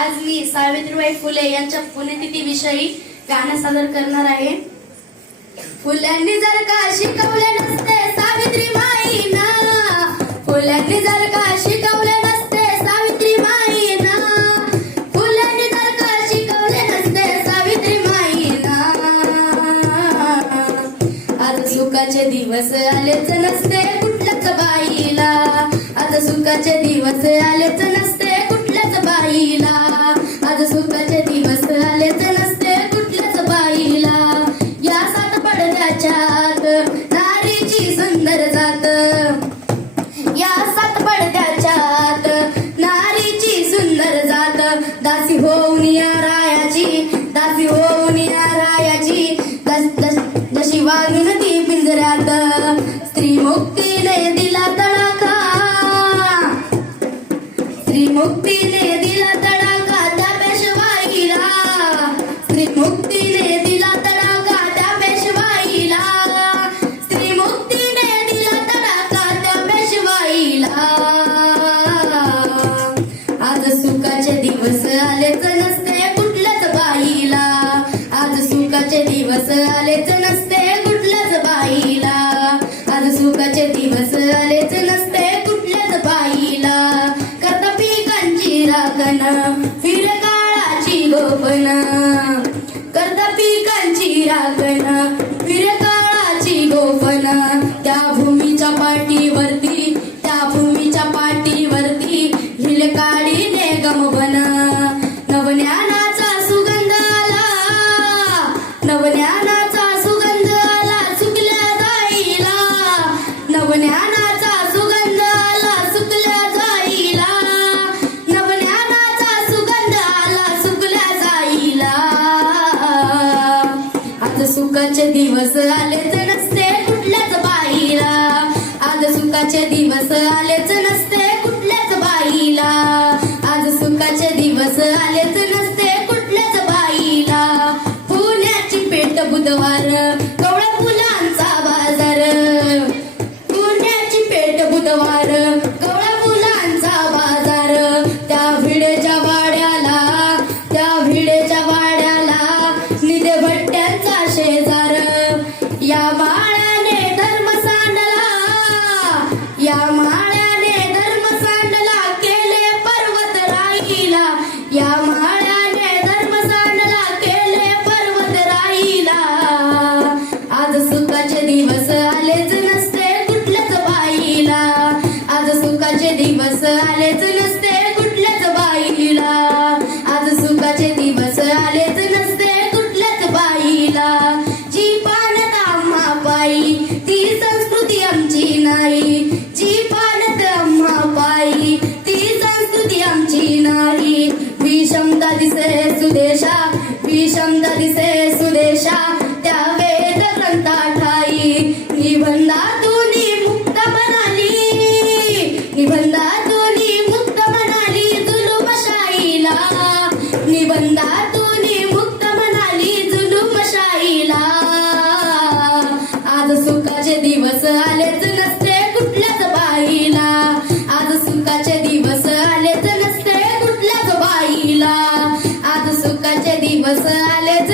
आज मी सावित्रीबाई फुले यांच्या पुण्यतिथीविषयी गाणं सादर करणार आहे. फुल्यांनी जर का शिकवले नसते सावित्रीबाईंना, फुल्यांनी जर का शिकवले नसते सावित्रीबाईंना, फुल्यांनी जर का शिकवले नसते सावित्रीबाईंना, आज सुखाचे दिवस आलेच नसते कुठल्याच बाईला, आज सुखाचे दिवस आलेच नसते कुठल्याच बाईला, आज सुखाचे दिवस आलेच नसते कुठल्याच बाईला. या सात पडद्याच्या आत नारीची सुंदर जात, या सात पडद्याच्या आत नारीची सुंदर जात, दासी होऊन या रायाची, दासी होऊन या रायाची, जशी वागून ती पिंजऱ्यात, स्त्री मुक्तीने दिला तडाखा, स्त्री मुक्तीने दिला तडाखा त्या पेशवाईला, स्त्री मुक्तीने दिला तडाखा त्या पेशवाईला, स्त्री मुक्तीने दिला तडाखा त्या पेशवाईला. आज सुखाचे दिवस आलेच नसते कुठल्याच बाईला, आज सुखाचे दिवस आलेच नसते कुठल्याच बाईला, आज सुखाचे दिवस आलेच नसते कुठल्याच बाईला. करता पिकांची राखण फिर काळाची गोपन, करता पिकांची राखण फिर काळाची गोपन, त्या भूमीच्या पाठीवरती, त्या भूमीच्या पाठीवरती हिल काढीने गमवन, नवज्ञानाचा सुगंध आला, नवज्ञानाचा सुगंध आला सुकल्या जाईला, नवज्ञानाचा सुगंध आला सुकल्या जाईला, नवज्ञानाचा सुगंध आला सुकल्या जाईला. आज सुखाचे दिवस आलेच नसते कुठल्याच बाईला, आज सुखाचे दिवस आलेच नसते कुठल्याच बाईला, आज सुखाचे दिवस आलेच नसते कुठल्याच बाईला. पुण्याची पेठ बुधवार कवळ्या फुलांचा बाजार, पुण्याची पेठ बुधवार कवळ्या फुलांचा बाजार, त्या भिडेच्या वाड्याला, त्या भिडेच्या वाड्याला निधे भट्ट्यांचा शेजार, या माळ्याने धर्म सांडला, या माळ्याने धर्म सांडला केले पर्वत राईला, या माळ्याने धर्म सांडला केले पर्वत राईला. आज सुखाचे दिवस आलेच नसते कुठल्याच बाईला, आज सुखाचे दिवस आलेच नसते कुठल्याच बाईला, आज सुखाचे दिवस आलेच नसते कुठल्याच बाईला. जी पाण्यात आम्हा पायी ती संस्कृती आमची नाही, जी पाण्यात आम्हा पायी ती संस्कृती आमची नाही. विषमता दिसे सुदेशा, विषमता दिसे सुदेशा त्या वेद ग्रंथा ठाई, निबंधातून मुक्त म्हणाली, निबंधातून मुक्त म्हणाली जुलुमशाहीला, निबंधातून मुक्त म्हणाली जुलुमशाहीला. आज सुखाचे दिवस आलेच नसते कुठल्याच बाईला, आज सुखाचे दिवस आलेच नसते कुठल्याच बाईला, आज सुखाचे दिवस आलेच